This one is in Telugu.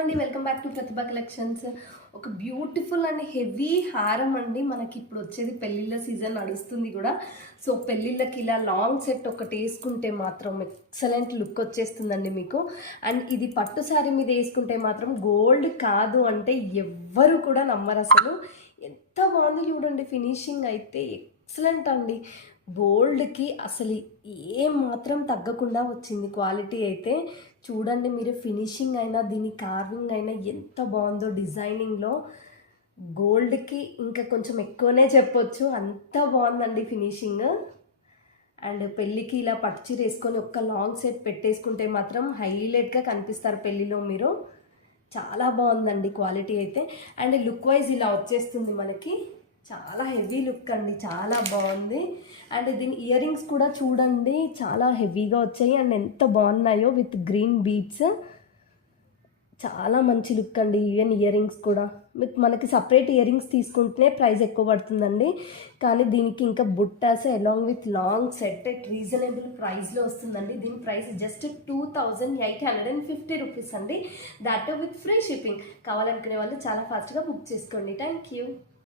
అండి, welcome back to Pratibha collections. ఒక బ్యూటిఫుల్ అండ్ హెవీ హారం అండి. మనకి ఇప్పుడు వచ్చేది పెళ్ళిళ్ళ సీజన్ నడుస్తుంది కూడా. సో పెళ్ళిళ్ళకి ఇలా లాంగ్ సెట్ ఒకటి వేసుకుంటే మాత్రం ఎక్సలెంట్ లుక్ వచ్చేస్తుందండి మీకు. అండ్ ఇది పట్టు శారీ మీద వేసుకుంటే మాత్రం గోల్డ్ కాదు అంటే ఎవ్వరు కూడా నమ్మరు అసలు. ఎంత బాగుంది చూడండి, ఫినిషింగ్ అయితే ఎక్సలెంట్ అండి. గోల్డ్కి అసలు ఏం మాత్రం తగ్గకుండా వచ్చింది క్వాలిటీ అయితే. చూడండి మీరు, ఫినిషింగ్ అయినా దీని కార్వింగ్ అయినా ఎంత బాగుందో డిజైనింగ్లో. గోల్డ్కి ఇంకా కొంచెం ఎక్కువనే చెప్పొచ్చు, అంత బాగుందండి ఫినిషింగ్. అండ్ పెళ్ళికి ఇలా పట్టుచీర వేసుకొని ఒక్క లాంగ్ సెట్ పెట్టేసుకుంటే మాత్రం హైలైట్గా కనిపిస్తారు పెళ్ళిలో మీరు. చాలా బాగుందండి క్వాలిటీ అయితే. అండ్ లుక్ వైజ్ ఇలా వచ్చేస్తుంది మనకి. చాలా హెవీ లుక్ అండి, చాలా బాగుంది. అండ్ దీని ఇయర్ రింగ్స్ కూడా చూడండి, చాలా హెవీగా వచ్చాయి అండ్ ఎంత బాగున్నాయో విత్ గ్రీన్ బీడ్స్. చాలా మంచి లుక్ అండి. ఈవెన్ ఇయర్ రింగ్స్ కూడా మనకి సపరేట్ ఇయర్ రింగ్స్ తీసుకుంటేనే ప్రైస్ ఎక్కువ పడుతుందండి. కానీ దీనికి ఇంకా బుట్టాస్ along with long set reasonable ప్రైస్లో వస్తుందండి. దీని ప్రైస్ జస్ట్ 2850 రూపీస్ అండి. That with free shipping. కావాలనుకునే వాళ్ళు చాలా ఫాస్ట్గా బుక్ చేసుకోండి. Thank you.